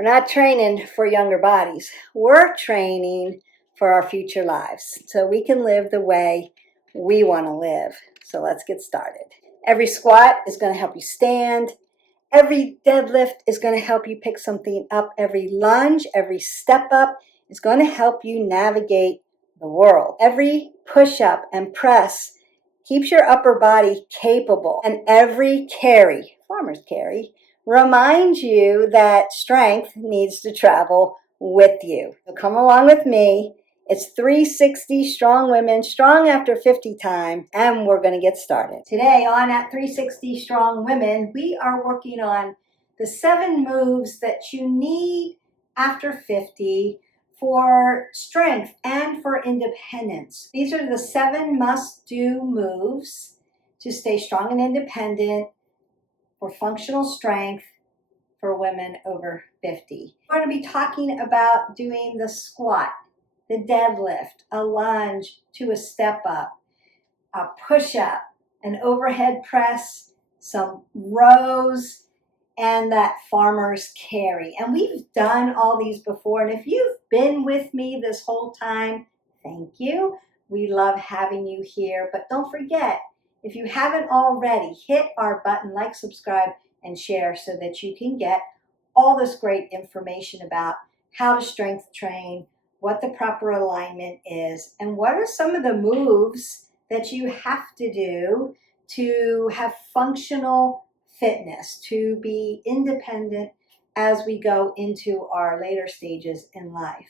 We're not training for younger bodies. We're training for our future lives so we can live the way we want to live. So let's get started. Every squat is going to help you stand. Every deadlift is going to help you pick something up. Every lunge, every step up is going to help you navigate the world. Every push-up and press keeps your upper body capable. And every carry, farmer's carry, reminds you that strength needs to travel with you. So come along with me. It's 360 Strong Women, strong after 50 time, and we're going to get started. Today on At 360 Strong Women, we are working on the 7 moves that you need after 50 for strength and for independence. These are the 7 must-do moves to stay strong and independent for functional strength for women over 50. We're going to be talking about doing the squat, the deadlift, a lunge to a step up, a push-up, an overhead press, some rows, and that farmer's carry. And we've done all these before. And if you've been with me this whole time, thank you. We love having you here. But don't forget, if you haven't already, hit our button, like, subscribe, and share so that you can get all this great information about how to strength train, what the proper alignment is, and what are some of the moves that you have to do to have functional fitness, to be independent as we go into our later stages in life.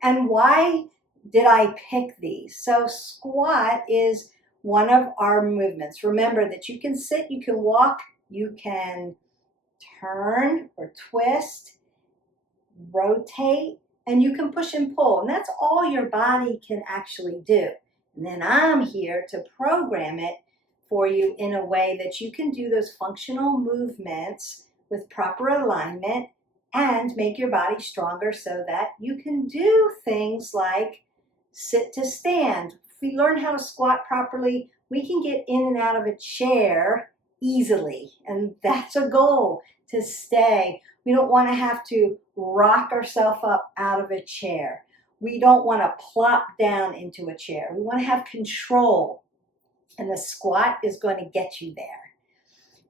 And why did I pick these? So squat is one of our movements. Remember that you can sit, you can walk, you can turn or twist, rotate, and you can push and pull. And that's all your body can actually do. And then I'm here to program it for you in a way that you can do those functional movements with proper alignment and make your body stronger so that you can do things like sit to stand. If we learn how to squat properly, we can get in and out of a chair easily. And that's a goal, to stay. We don't want to have to rock ourselves up out of a chair. We don't want to plop down into a chair. We want to have control. And the squat is going to get you there.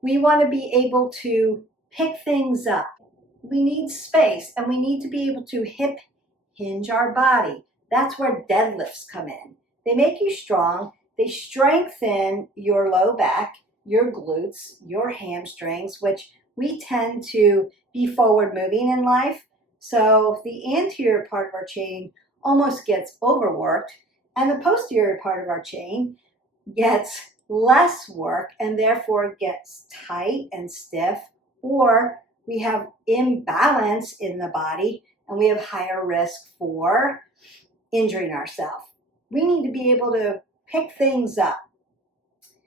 We want to be able to pick things up. We need space, and we need to be able to hip hinge our body. That's where deadlifts come in. They make you strong. They strengthen your low back, your glutes, your hamstrings, which we tend to be forward moving in life. So the anterior part of our chain almost gets overworked, and the posterior part of our chain gets less work and therefore gets tight and stiff, or we have imbalance in the body and we have higher risk for injuring ourselves. We need to be able to pick things up.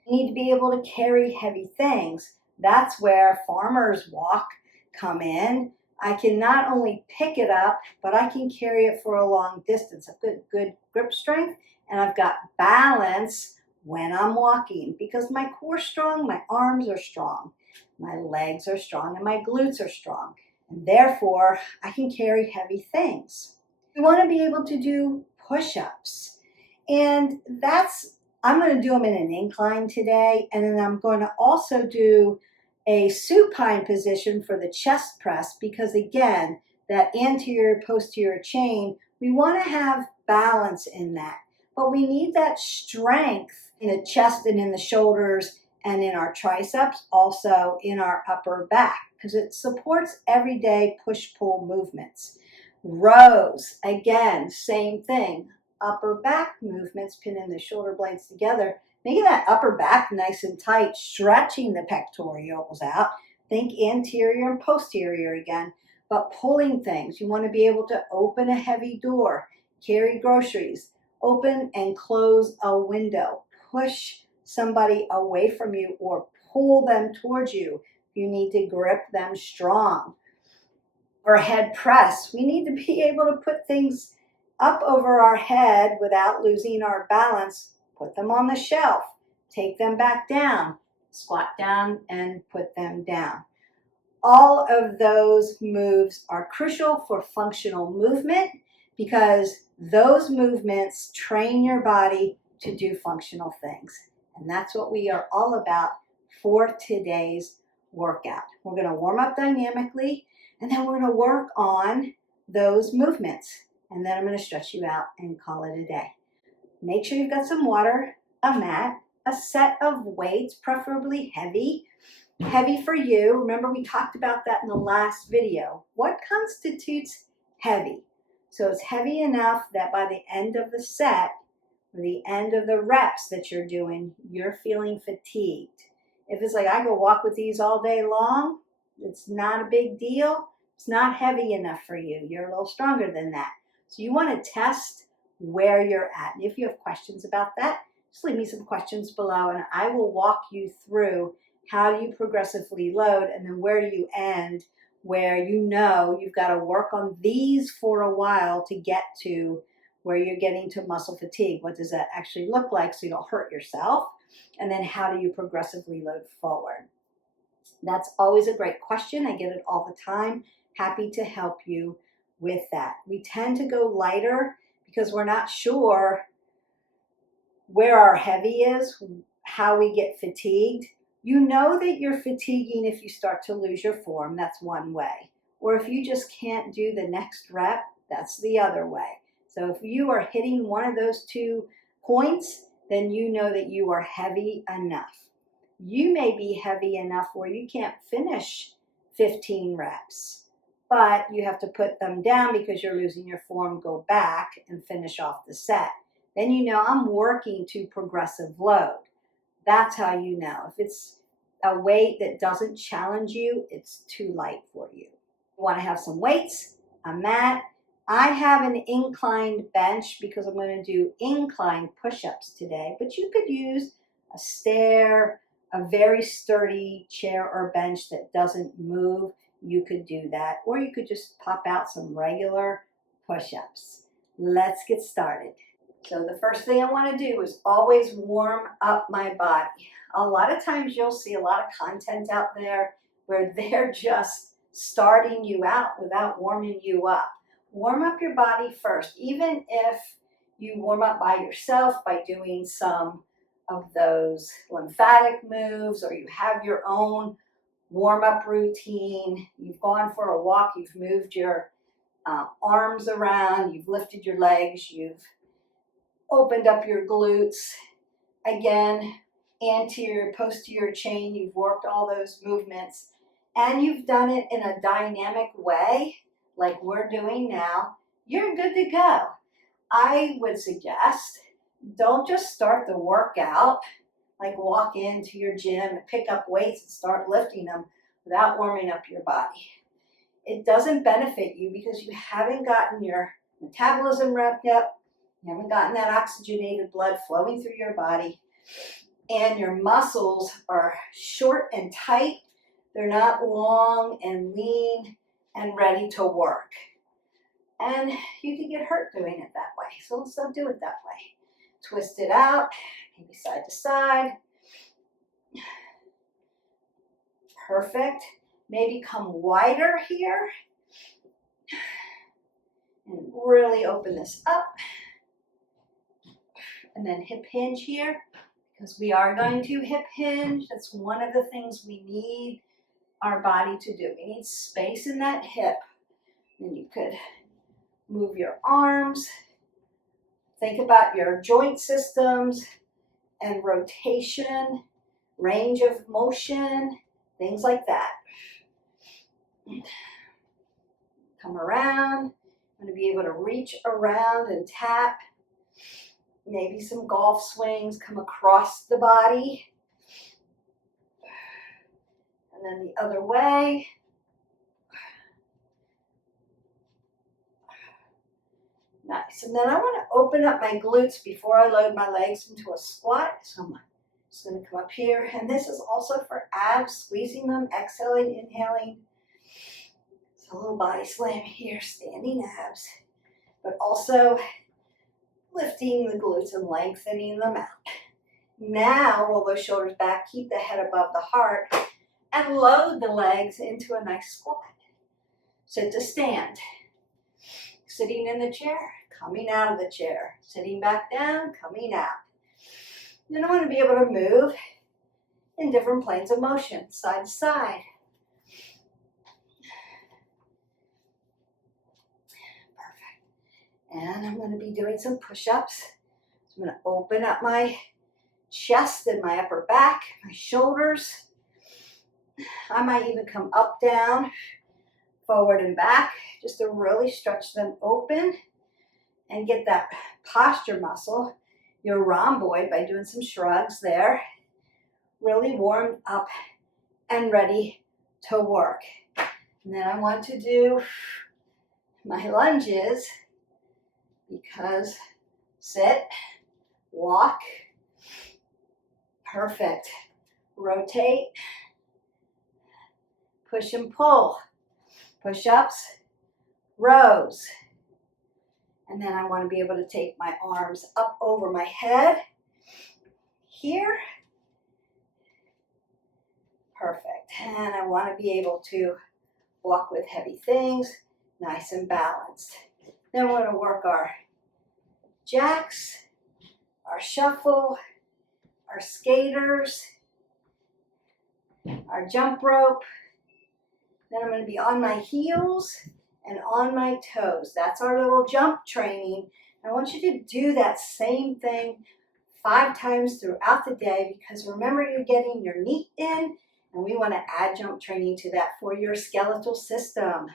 We need to be able to carry heavy things. That's where farmer's walk come in. I can not only pick it up, but I can carry it for a long distance. I've got good grip strength and I've got balance when I'm walking because my core's strong, my arms are strong, my legs are strong, and my glutes are strong. And therefore, I can carry heavy things. We want to be able to do push-ups. And I'm going to do them in an incline today. And then I'm going to also do a supine position for the chest press because, again, that anterior posterior chain, we want to have balance in that. But we need that strength in the chest and in the shoulders and in our triceps, also in our upper back, because it supports everyday push-pull movements. Rows, again, same thing. Upper back movements, pinning the shoulder blades together, making that upper back nice and tight, stretching the pectorals out. Think anterior and posterior again, but pulling things. You want to be able to open a heavy door, carry groceries, open and close a window, push somebody away from you or pull them towards you. You need to grip them strong. Or head press, we need to be able to put things up over our head without losing our balance. Put them on the shelf, take them back down, squat down and put them down. all of those moves are crucial for functional movement because those movements train your body to do functional things. And that's what we are all about for today's workout. We're going to warm up dynamically, and then we're going to work on those movements. And then I'm going to stretch you out and call it a day. Make sure you've got some water, a mat, a set of weights, preferably heavy. Heavy for you. Remember, we talked about that in the last video. What constitutes heavy? So it's heavy enough that by the end of the set, or the end of the reps that you're doing, you're feeling fatigued. If it's like, I go walk with these all day long, it's not a big deal. It's not heavy enough for you. You're a little stronger than that. So you want to test where you're at. And if you have questions about that, just leave me some questions below and I will walk you through how you progressively load and then where do you end, where you know you've got to work on these for a while to get to where you're getting to muscle fatigue. What does that actually look like so you don't hurt yourself? And then how do you progressively load forward? That's always a great question. I get it all the time. Happy to help you with that. We tend to go lighter because we're not sure where our heavy is, how we get fatigued. You know that you're fatiguing if you start to lose your form. That's one way. Or if you just can't do the next rep, that's the other way. So if you are hitting one of those 2 points, then you know that you are heavy enough. You may be heavy enough where you can't finish 15 reps, but you have to put them down because you're losing your form, go back and finish off the set. Then you know I'm working to progressive load. That's how you know. If it's a weight that doesn't challenge you, it's too light for you. You want to have some weights, a mat. I have an inclined bench because I'm going to do incline push-ups today, but you could use a stair, a very sturdy chair or bench that doesn't move. You could do that, or you could just pop out some regular push-ups. Let's get started. So the first thing I want to do is always warm up my body. A lot of times you'll see a lot of content out there where they're just starting you out without warming you up. Warm up your body first, even if you warm up by yourself by doing some of those lymphatic moves, or you have your own warm-up routine. You've gone for a walk, you've moved your arms around, you've lifted your legs, you've opened up your glutes. Again, anterior, posterior chain, you've worked all those movements, and you've done it in a dynamic way, like we're doing now. You're good to go. I would suggest don't just start the workout, like walk into your gym and pick up weights and start lifting them without warming up your body. It doesn't benefit you because you haven't gotten your metabolism revved up, you haven't gotten that oxygenated blood flowing through your body, and your muscles are short and tight. They're not long and lean and ready to work. And you can get hurt doing it that way. So let's not do it that way. Twist it out, maybe side to side. Perfect. Maybe come wider here. And really open this up. And then hip hinge here, because we are going to hip hinge. That's one of the things we need our body to do. We need space in that hip. Then you could move your arms. Think about your joint systems and rotation, range of motion, things like that. Come around. I'm going to be able to reach around and tap. Maybe some golf swings come across the body. And then the other way. Nice. And then I want to open up my glutes before I load my legs into a squat. So I'm just going to come up here. And this is also for abs, squeezing them, exhaling, inhaling. So a little body slam here, standing abs. But also lifting the glutes and lengthening them out. Now roll those shoulders back, keep the head above the heart, and load the legs into a nice squat. Sit to stand. Sitting in the chair, coming out of the chair. Sitting back down, coming out. Then I want to be able to move in different planes of motion, side to side. Perfect. And I'm going to be doing some push-ups. I'm going to open up my chest and my upper back, my shoulders. I might even come up, down, forward and back, just to really stretch them open and get that posture muscle, your rhomboid, by doing some shrugs there, really warmed up and ready to work. And then I want to do my lunges, because sit, walk, perfect, rotate, push and pull, push-ups, rows. And then I want to be able to take my arms up over my head here. Perfect. And I want to be able to walk with heavy things, nice and balanced. Then we're going to work our jacks, our shuffle, our skaters, our jump rope. Then I'm going to be on my heels and on my toes. That's our little jump training. I want you to do that same thing 5 times throughout the day, because remember, you're getting your NEAT in, and we want to add jump training to that for your skeletal system.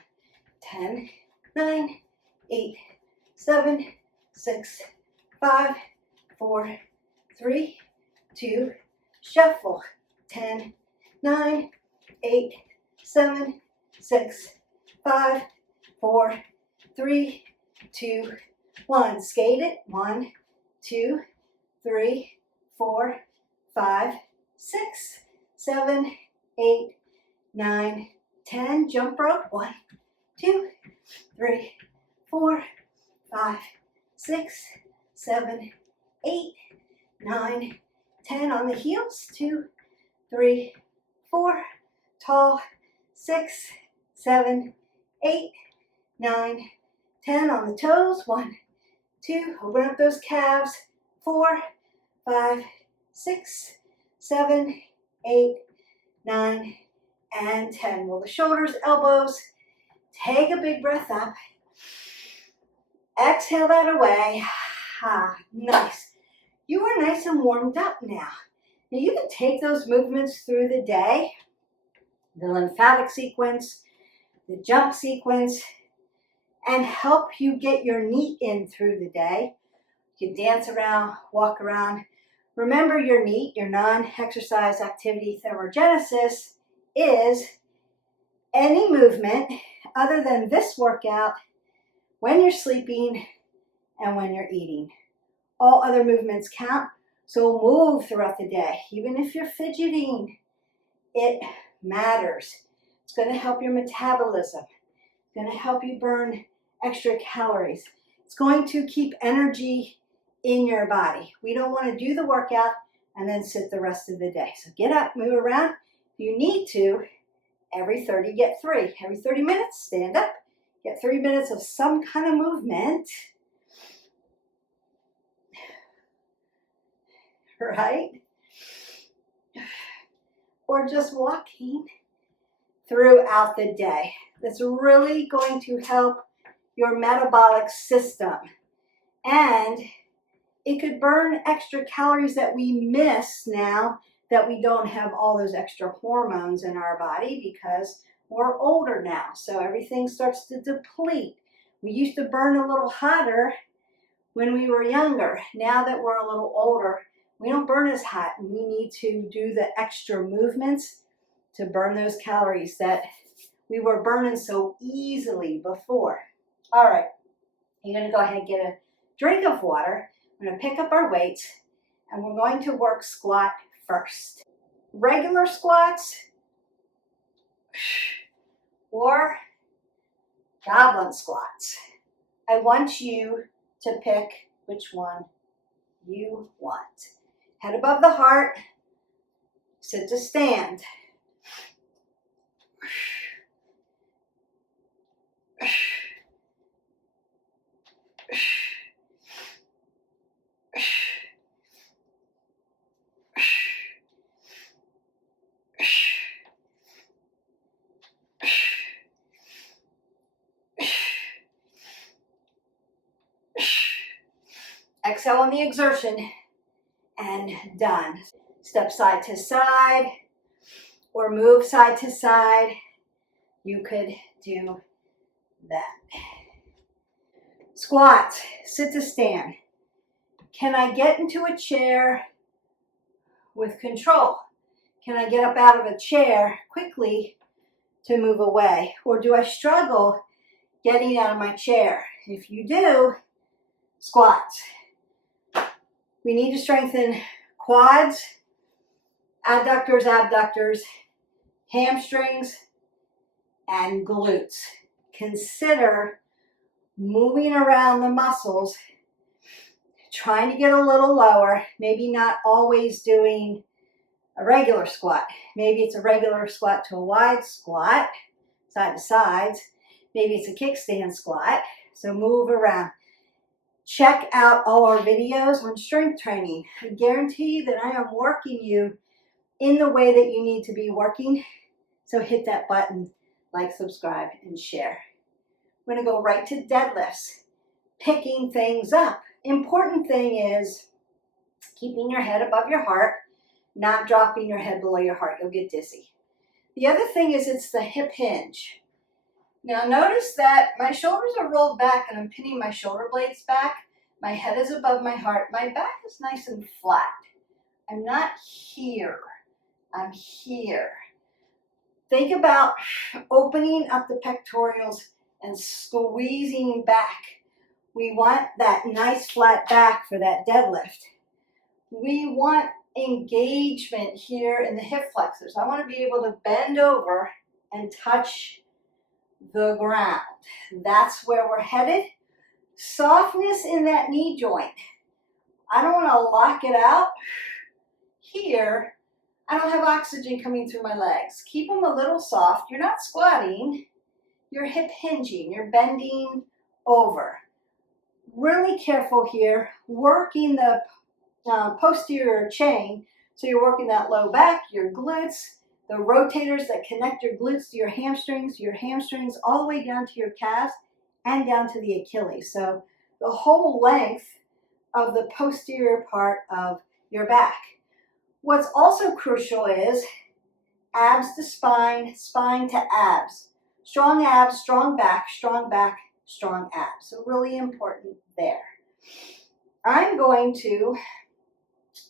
10, 9, 8, 7, 6, 5, 4, 3, 2, shuffle. 10, 9, 8, 7, 6, 5, 4, 3, 2, 1. Skate it. 1, 2, 3, 4, 5, 6, 7, 8, 9, 10. Jump rope. 1, 2, 3, 4, 5, 6, 7, 8, 9, 10. On the heels. 2, 3, 4. Tall. 6, 7, 8, 9, 10. On the toes. 1, 2. Open up those calves. 4, 5, 6, 7, 8, 9, and 10. Roll the shoulders, elbows. Take a big breath up. Exhale that away. Ah, nice. You are nice and warmed up now. Now you can take those movements through the day, the lymphatic sequence, the jump sequence, and help you get your NEAT in through the day. You can dance around, walk around. Remember, your NEAT, your non-exercise activity thermogenesis, is any movement other than this workout when you're sleeping and when you're eating. All other movements count, so move throughout the day. Even if you're fidgeting, it matters. It's going to help your metabolism. It's going to help you burn extra calories. It's going to keep energy in your body. We don't want to do the workout and then sit the rest of the day. So get up, move around. If you need to, every 30, get 3. Every 30 minutes, stand up. Get 3 minutes of some kind of movement. Right? Or just walking throughout the day. That's really going to help your metabolic system. And it could burn extra calories that we miss now that we don't have all those extra hormones in our body, because we're older now. So everything starts to deplete. We used to burn a little hotter when we were younger. Now that we're a little older, we don't burn as hot, and we need to do the extra movements to burn those calories that we were burning so easily before. All right, you're going to go ahead and get a drink of water. I'm going to pick up our weights, and we're going to work squat first. Regular squats or goblin squats. I want you to pick which one you want. Head above the heart, sit to stand. exhale on the exertion, and done. Step side to side or move side to side. You could do that. Squats, sit to stand. Can I get into a chair with control? Can I get up out of a chair quickly to move away? Or do I struggle getting out of my chair? If you do, squats. We need to strengthen quads, adductors, abductors, hamstrings, and glutes. Consider moving around the muscles, trying to get a little lower, maybe not always doing a regular squat. Maybe it's a regular squat to a wide squat, side to sides. Maybe it's a kickstand squat. So move around. Check out all our videos on strength training. I guarantee that I am working you in the way that you need to be working. So hit that button, like, subscribe, and share. We're going to go right to deadlifts, picking things up. Important thing is keeping your head above your heart, not dropping your head below your heart. You'll get dizzy. The other thing is it's the hip hinge. Now notice that my shoulders are rolled back and I'm pinning my shoulder blades back. My head is above my heart. My back is nice and flat. I'm not here. I'm here. Think about opening up the pectorals and squeezing back. We want that nice flat back for that deadlift. We want engagement here in the hip flexors. I want to be able to bend over and touch the ground. That's where we're headed. Softness in that knee joint. I don't want to lock it out. Here, I don't have oxygen coming through my legs. Keep them a little soft. You're not squatting. You're hip hinging. You're bending over. Really careful here. Working the posterior chain. So you're working that low back, your glutes, the rotators that connect your glutes to your hamstrings all the way down to your calves and down to the Achilles. So the whole length of the posterior part of your back. What's also crucial is abs to spine, spine to abs. Strong abs, strong back, strong back, strong abs. So really important there. I'm going to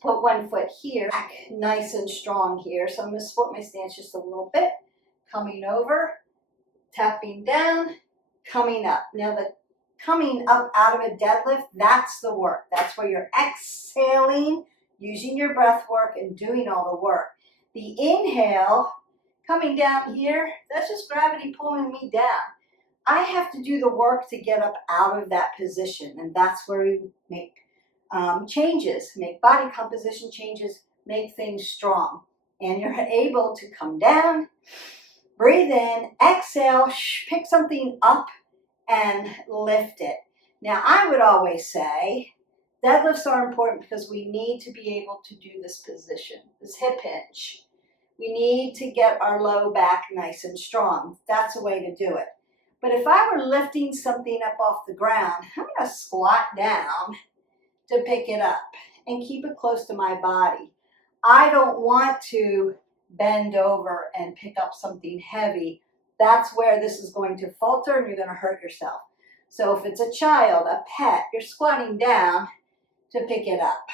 put one foot here, nice and strong here. So I'm going to split my stance just a little bit. Coming over, tapping down, coming up. Now the coming up out of a deadlift, that's the work. That's where you're exhaling, using your breath work and doing all the work. The inhale, coming down here, that's just gravity pulling me down. I have to do the work to get up out of that position, and that's where we make changes, make body composition changes, make things strong. And you're able to come down, breathe in, exhale, pick something up and lift it. Now, I would always say deadlifts are important because we need to be able to do this position, this hip hinge. We need to get our low back nice and strong. That's a way to do it. But if I were lifting something up off the ground, I'm going to squat down to pick it up and keep it close to my body. I don't want to bend over and pick up something heavy. That's where this is going to falter and you're going to hurt yourself. So if it's a child, a pet, you're squatting down to pick it up,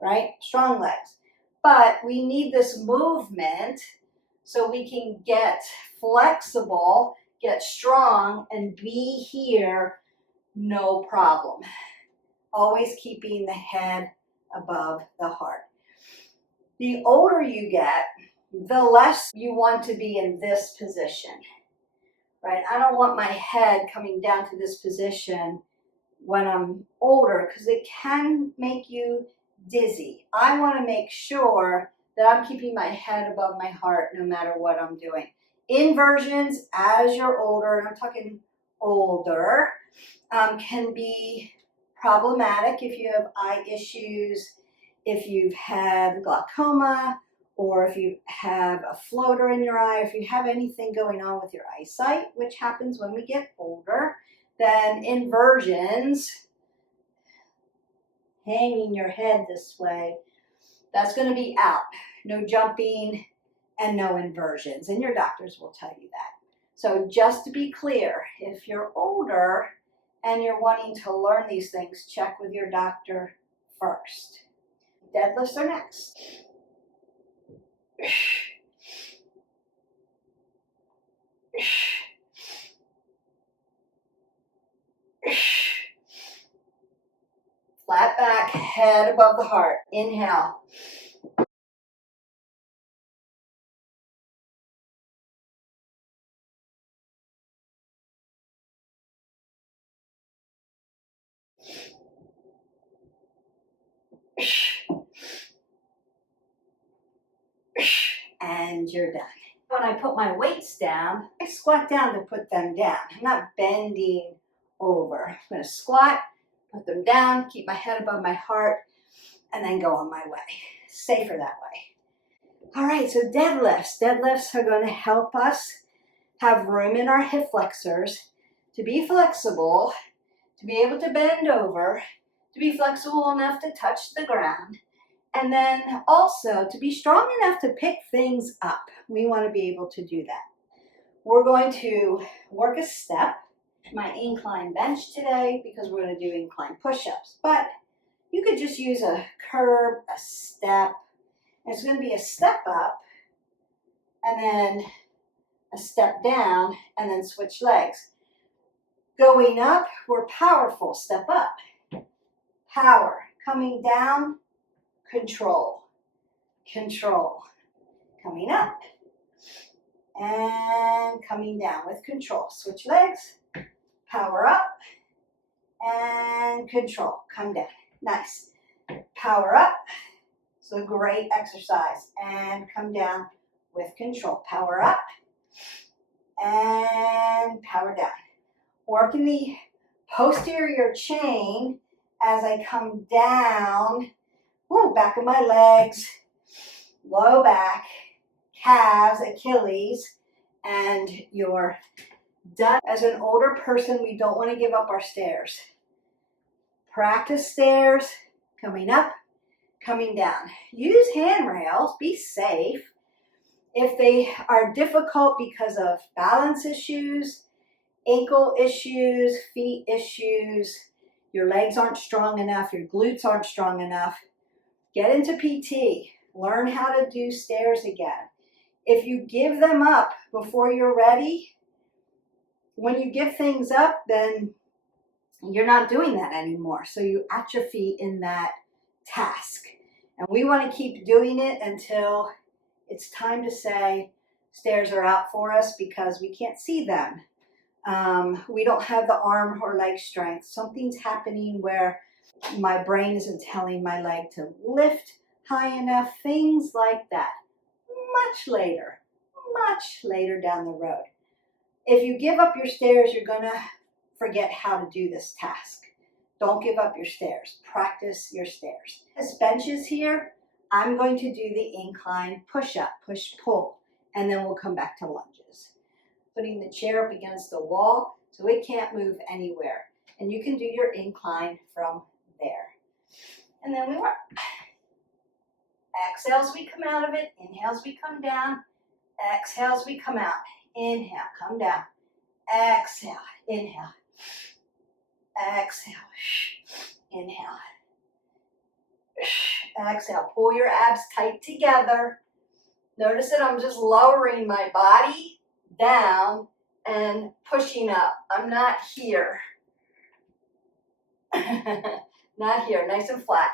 right? Strong legs. But we need this movement so we can get flexible, get strong, and be here, no problem. Always keeping the head above the heart. The older you get, the less you want to be in this position, right? I don't want my head coming down to this position when I'm older because it can make you dizzy. I want to make sure that I'm keeping my head above my heart no matter what I'm doing. Inversions as you're older, and I'm talking older, can be problematic if you have eye issues, if you've had glaucoma, or if you have a floater in your eye, if you have anything going on with your eyesight, which happens when we get older, then inversions hanging your head this way, that's going to be out. No jumping and no inversions, and your doctors will tell you that. So just to be clear, if you're older and you're wanting to learn these things, check with your doctor first. Deadlifts are next. Flat back, head above the heart. Inhale. And you're done. When I put my weights down, I squat down to put them down. I'm not bending over. I'm going to squat, put them down, keep my head above my heart, and then go on my way. Safer that way. All right, so deadlifts. Deadlifts are going to help us have room in our hip flexors to be flexible, to be able to bend over, to be flexible enough to touch the ground, and then also to be strong enough to pick things up. We want to be able to do that. We're going to work a step, my incline bench today, because we're going to do incline push-ups. But you could just use a curb, a step. And it's going to be a step up, and then a step down, and then switch legs. Going up, we're powerful. Step up. Power. Coming down, control. Control. Coming up and coming down with control. Switch legs. Power up and control. Come down. Nice. Power up. So great exercise. And come down with control. Power up and power down. Working the posterior chain as I come down. Ooh, back of my legs, low back, calves, Achilles, and you're done. As an older person, we don't want to give up our stairs. Practice stairs, coming up, coming down. Use handrails, be safe. If they are difficult because of balance issues, ankle issues, feet issues, your legs aren't strong enough, your glutes aren't strong enough, get into PT. Learn how to do stairs again. If you give them up before you're ready, when you give things up, then you're not doing that anymore. So you atrophy in that task. And we want to keep doing it until it's time to say stairs are out for us because we can't see them. We don't have the arm or leg strength. Something's happening where my brain isn't telling my leg to lift high enough, things like that. Much later down the road. If you give up your stairs, you're going to forget how to do this task. Don't give up your stairs. Practice your stairs. As benches here, I'm going to do the incline push-up, push-pull, and then we'll come back to lunges. Putting the chair up against the wall so it can't move anywhere. And you can do your incline from there. And then we work. Exhales, we come out of it. Inhales, we come down. Exhales, we come out. Inhale, come down. Exhale, inhale. Exhale, inhale. Exhale, pull your abs tight together. Notice that I'm just lowering my body down and pushing up. I'm not here. Not here, nice and flat.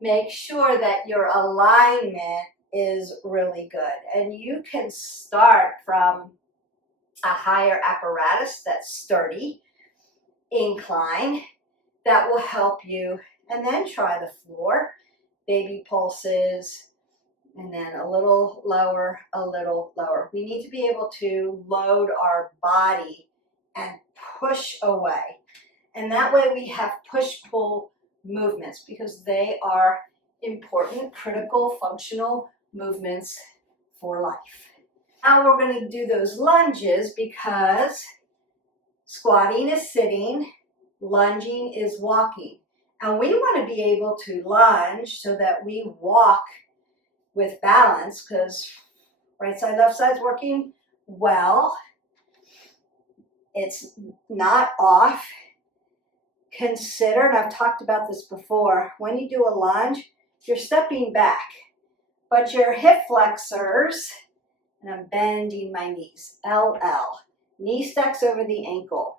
Make sure that your alignment is really good. And you can start from a higher apparatus that's sturdy, incline, that will help you. And then try the floor, baby pulses, and then a little lower, a little lower. We need to be able to load our body and push away. And that way we have push-pull movements because they are important, critical, functional movements for life. Now we're going to do those lunges because squatting is sitting, Lunging is walking. And we want to be able to lunge so that we walk with balance, because right side, left side's working well. It's not off. Consider, and I've talked about this before, when you do a lunge, you're stepping back, but your hip flexors, and I'm bending my knees, LL, knee stacks over the ankle.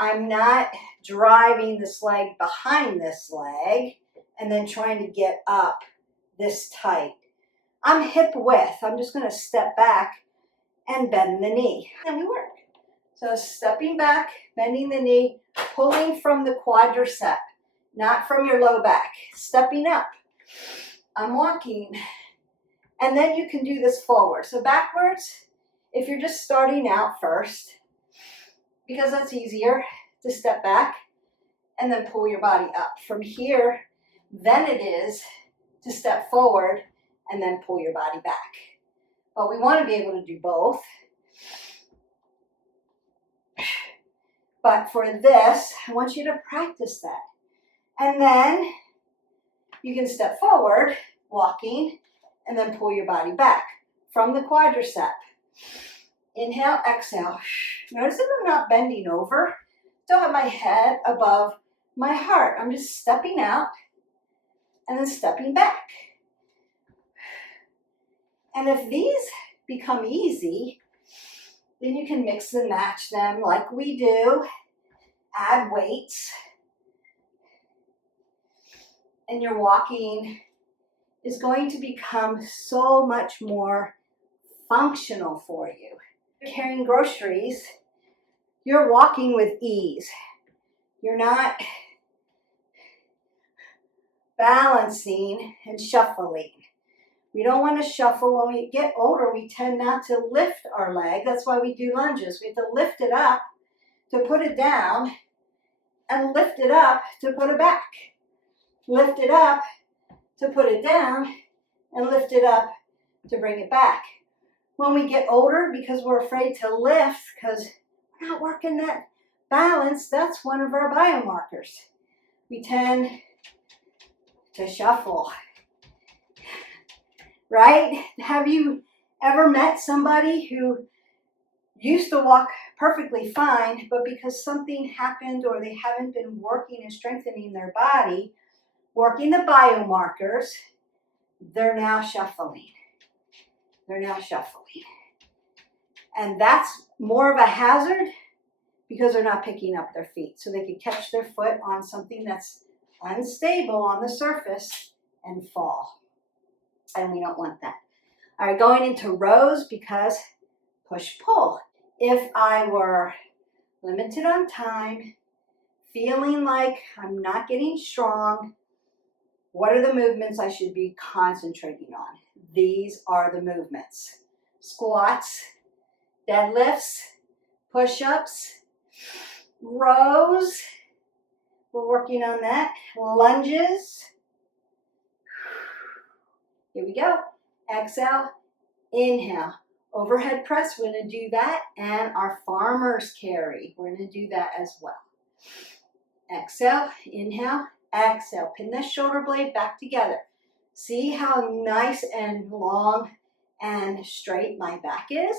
I'm not driving this leg behind this leg and then trying to get up this tight. I'm hip width. I'm just going to step back and bend the knee. And we work. So stepping back, bending the knee, pulling from the quadricep, not from your low back. Stepping up. I'm walking. And then you can do this forward. So backwards, if you're just starting out first, because that's easier to step back and then pull your body up. From here, then it is to step forward and then pull your body back. But we want to be able to do both. But for this, I want you to practice that. And then you can step forward, walking, and then pull your body back from the quadricep. Inhale, exhale. Notice that I'm not bending over. Still have my head above my heart. I'm just stepping out and then stepping back. And if these become easy, then you can mix and match them like we do. Add weights. And your walking is going to become so much more functional for you. Carrying groceries, you're walking with ease. You're not balancing and shuffling. We don't want to shuffle. When we get older, we tend not to lift our leg. That's why we do lunges. We have to lift it up to put it down and lift it up to put it back. Lift it up to put it down and lift it up to bring it back. When we get older, because we're afraid to lift, because we're not working that balance, that's one of our biomarkers. We tend to shuffle, right? Have you ever met somebody who used to walk perfectly fine, but because something happened or they haven't been working and strengthening their body, working the biomarkers, they're now shuffling. They're now shuffling. And that's more of a hazard because they're not picking up their feet. So they could catch their foot on something that's unstable on the surface and fall. And we don't want that. All right, going into rows because push-pull. If I were limited on time, feeling like I'm not getting strong, what are the movements I should be concentrating on? These are the movements. Squats, deadlifts, push-ups, rows. We're working on that. Lunges. Here we go. Exhale, inhale. Overhead press, we're going to do that. And our farmer's carry, we're going to do that as well. Exhale, inhale, exhale. Pin the shoulder blade back together. See how nice and long and straight my back is?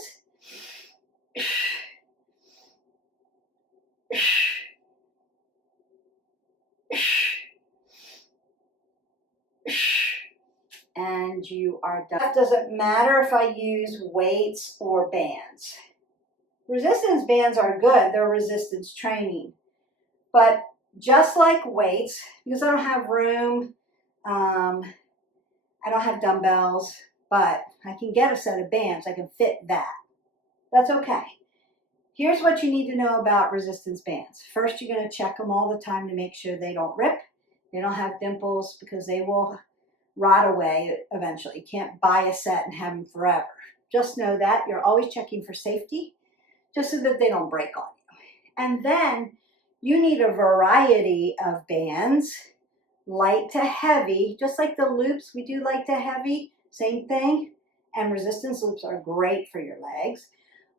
And you are done. That doesn't matter if I use weights or bands. Resistance bands are good. They're resistance training. But just like weights, because I don't have room, I don't have dumbbells, but I can get a set of bands. I can fit that. That's okay. Here's what you need to know about resistance bands. First, you're going to check them all the time to make sure they don't rip. They don't have dimples because they will rot away eventually. You can't buy a set and have them forever. Just know that. You're always checking for safety just so that they don't break on you. And then you need a variety of bands, light to heavy, just like the loops. We do light to heavy, same thing. And resistance loops are great for your legs.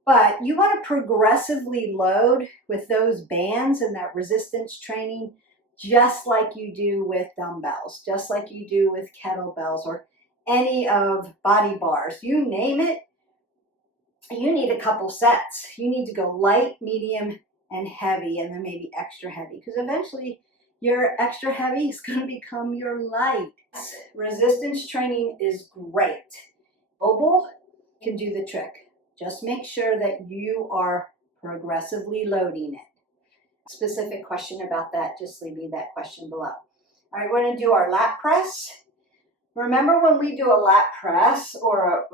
But you want to progressively load with those bands and that resistance training, just like you do with dumbbells, just like you do with kettlebells or any of body bars. You name it, you need a couple sets. You need to go light, medium, and heavy, and then maybe extra heavy, because eventually your extra heavy is going to become your light. Resistance training is great. Mobile can do the trick. Just make sure that you are progressively loading it. Specific question about that, just leave me that question below. All right, we're going to do our lat press. Remember when we do a lat press or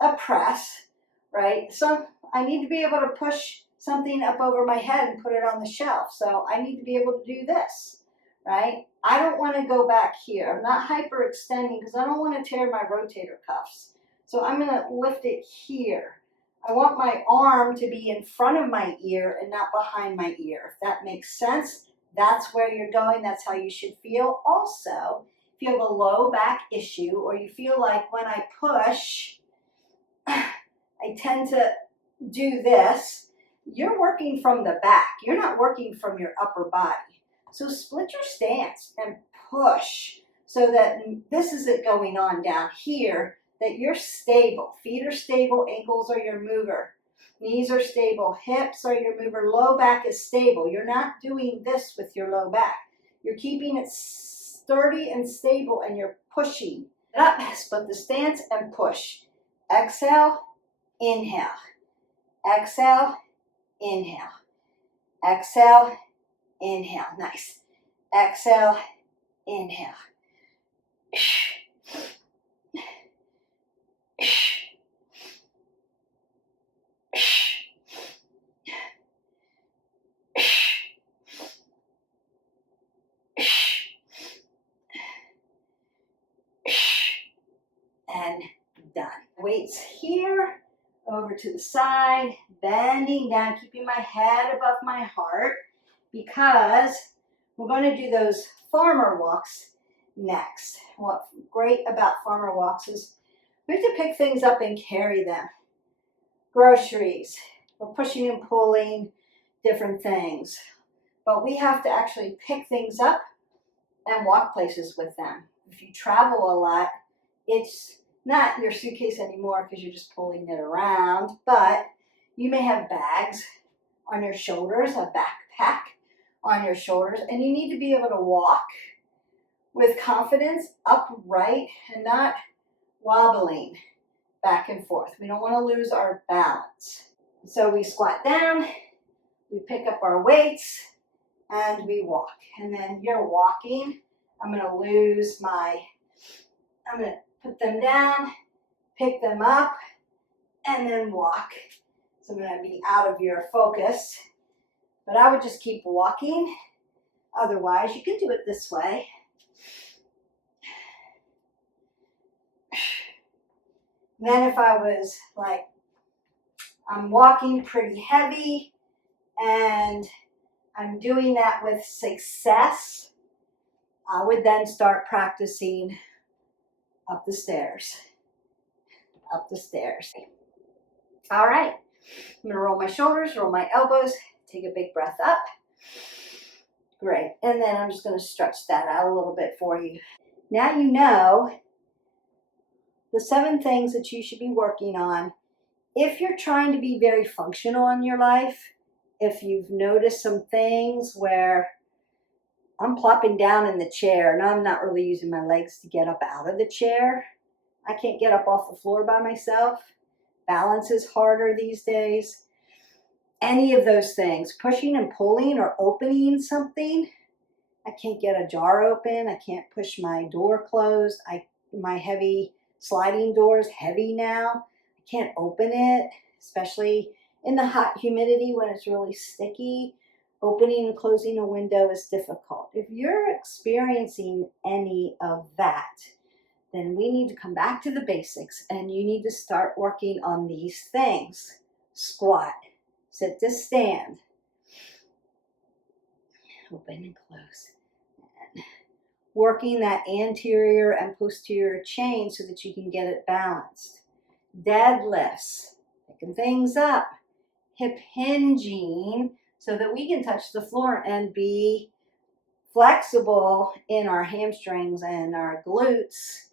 a press, right? So I need to be able to push something up over my head and put it on the shelf. So I need to be able to do this, right? I don't want to go back here. I'm not hyperextending because I don't want to tear my rotator cuffs. So I'm going to lift it here. I want my arm to be in front of my ear and not behind my ear. If that makes sense, that's where you're going. That's how you should feel. Also, if you have a low back issue or you feel like when I push, I tend to do this, you're working from the back. You're not working from your upper body. So split your stance and push so that this isn't going on down here, that you're stable. Feet are stable, ankles are your mover. Knees are stable, hips are your mover, low back is stable. You're not doing this with your low back. You're keeping it sturdy and stable and you're pushing it up. Split the stance and push. Exhale, inhale. Exhale, inhale. Exhale, inhale. Nice. Exhale, inhale. And done. Weights here, over to the side, bending down, keeping my head above my heart, because we're going to do those farmer walks next. What's great about farmer walks is we have to pick things up and carry them. Groceries, we're pushing and pulling different things, but we have to actually pick things up and walk places with them. If you travel a lot, it's not your suitcase anymore because you're just pulling it around, but you may have bags on your shoulders, a backpack on your shoulders, and you need to be able to walk with confidence, upright, and not wobbling back and forth. We don't want to lose our balance. So we squat down, we pick up our weights, and we walk. And then you're walking. I'm going to put them down, pick them up, and then walk. So I'm going to be out of your focus. But I would just keep walking. Otherwise, you can do it this way. And then if I was like, I'm walking pretty heavy and I'm doing that with success, I would then start practicing up the stairs, up the stairs. All right, I'm gonna roll my shoulders, roll my elbows, take a big breath up. Great, and then I'm just gonna stretch that out a little bit for you. Now you know the 7 things that you should be working on. If you're trying to be very functional in your life, if you've noticed some things where I'm plopping down in the chair and I'm not really using my legs to get up out of the chair. I can't get up off the floor by myself. Balance is harder these days. Any of those things, pushing and pulling or opening something. I can't get a jar open. I can't push my door closed. My heavy sliding door is heavy now. I can't open it, especially in the hot humidity when it's really sticky. Opening and closing a window is difficult. If you're experiencing any of that, then we need to come back to the basics and you need to start working on these things. Squat, sit to stand, open and close. And working that anterior and posterior chain so that you can get it balanced. Deadlifts, picking things up. hip hinging so that we can touch the floor and be flexible in our hamstrings and our glutes,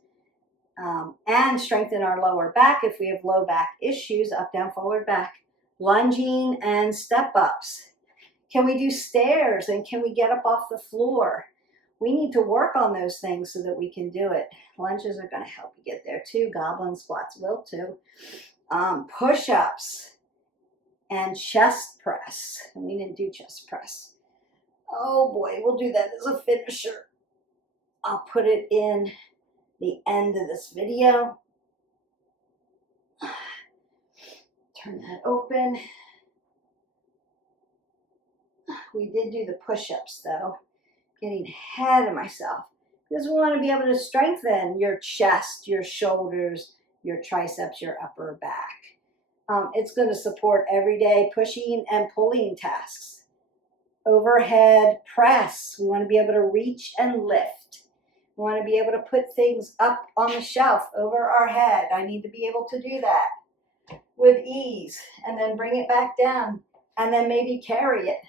and strengthen our lower back if we have low back issues, up, down, forward, back, lunging and step ups. Can we do stairs and can we get up off the floor? We need to work on those things so that we can do it. Lunges are going to help you get there too. Goblin squats will too. Push-ups and chest press. And we didn't do chest press. Oh boy, we'll do that as a finisher. I'll put it in the end of this video. Turn that open. We did do the push-ups though. Getting ahead of myself. Because we want to be able to strengthen your chest, your shoulders, your triceps, your upper back. It's going to support everyday pushing and pulling tasks. Overhead press. We want to be able to reach and lift. We want to be able to put things up on the shelf over our head. I need to be able to do that with ease and then bring it back down and then maybe carry it,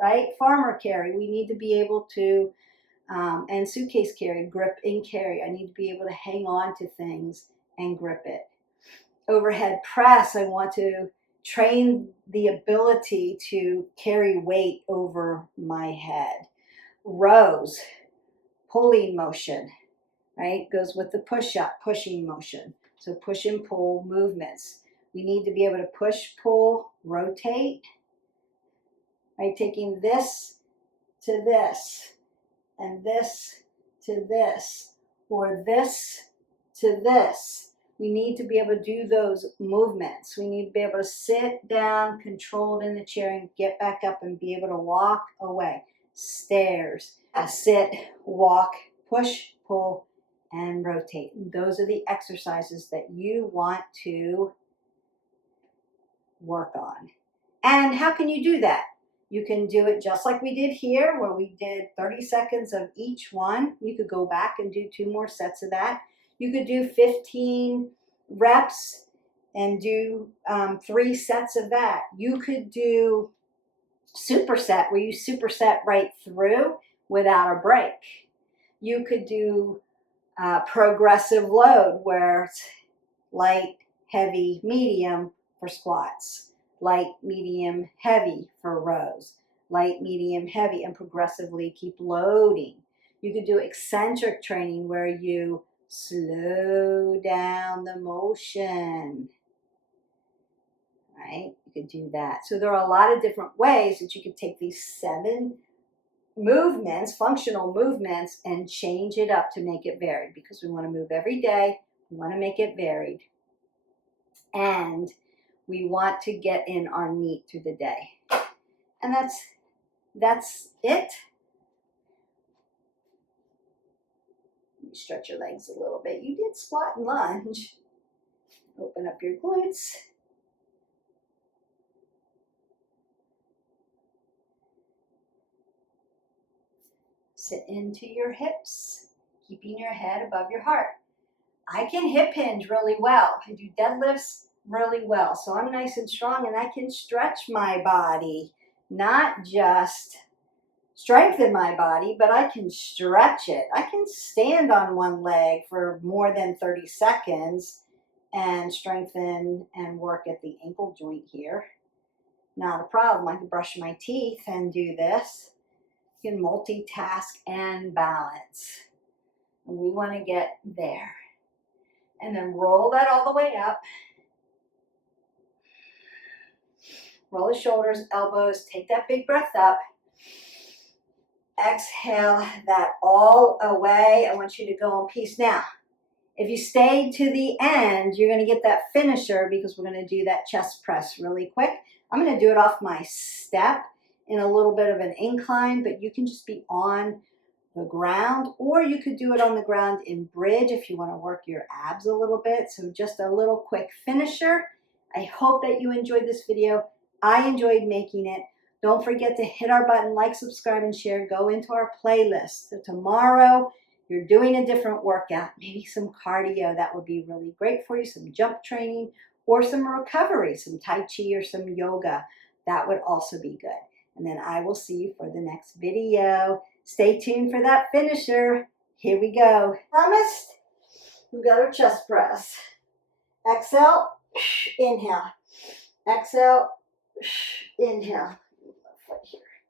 right? Farmer carry. We need to be able to, and suitcase carry, grip and carry. I need to be able to hang on to things and grip it. Overhead press, I want to train the ability to carry weight over my head. Rows, pulling motion, right? Goes with the push-up, pushing motion. So push and pull movements. We need to be able to push, pull, rotate, right? Taking this to this, and this to this, or this to this. We need to be able to do those movements. We need to be able to sit down, controlled in the chair, and get back up and be able to walk away. Stairs, sit, walk, push, pull, and rotate. Those are the exercises that you want to work on. And how can you do that? You can do it just like we did here, where we did 30 seconds of each one. You could go back and do 2 more sets of that. You could do 15 reps and do 3 sets of that. You could do superset, where you superset right through without a break. You could do progressive load, where it's light, heavy, medium for squats. Light, medium, heavy for rows. Light, medium, heavy, and progressively keep loading. You could do eccentric training, where you slow down the motion, right? You could do that. So there are a lot of different ways that you could take these 7 movements, functional movements, and change it up to make it varied, because we want to move every day. We want to make it varied. And we want to get in our NEAT through the day. And that's it. Stretch your legs a little bit. You did squat and lunge. Open up your glutes. Sit into your hips, keeping your head above your heart. I can hip hinge really well. I do deadlifts really well. So I'm nice and strong, and I can stretch my body, not just strengthen my body, but I can stretch it. I can stand on one leg for more than 30 seconds and strengthen and work at the ankle joint here. Not a problem. I can brush my teeth and do this. You can multitask and balance. And we want to get there. And then roll that all the way up. Roll the shoulders, elbows, take that big breath up. Exhale that all away. I want you to go in peace. Now, if you stay to the end, you're going to get that finisher, because we're going to do that chest press really quick. I'm going to do it off my step in a little bit of an incline, but you can just be on the ground, or you could do it on the ground in bridge if you want to work your abs a little bit. So just a little quick finisher. I hope that you enjoyed this video. I enjoyed making it. Don't forget to hit our button, like, subscribe, and share. Go into our playlist. So tomorrow, you're doing a different workout, maybe some cardio. That would be really great for you, some jump training, or some recovery, some Tai Chi or some yoga. that would also be good. And then I will see you for the next video. Stay tuned for that finisher. Here we go. Promised. We've got our chest press. Exhale, inhale. Exhale, inhale.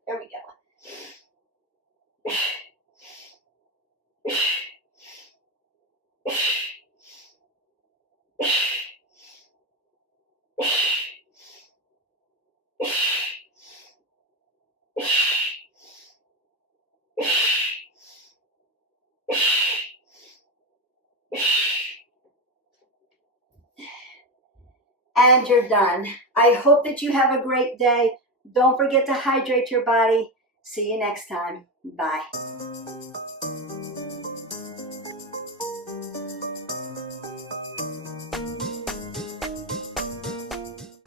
There we go. And you're done. I hope that you have a great day. Don't forget to hydrate your body. See you next time. Bye.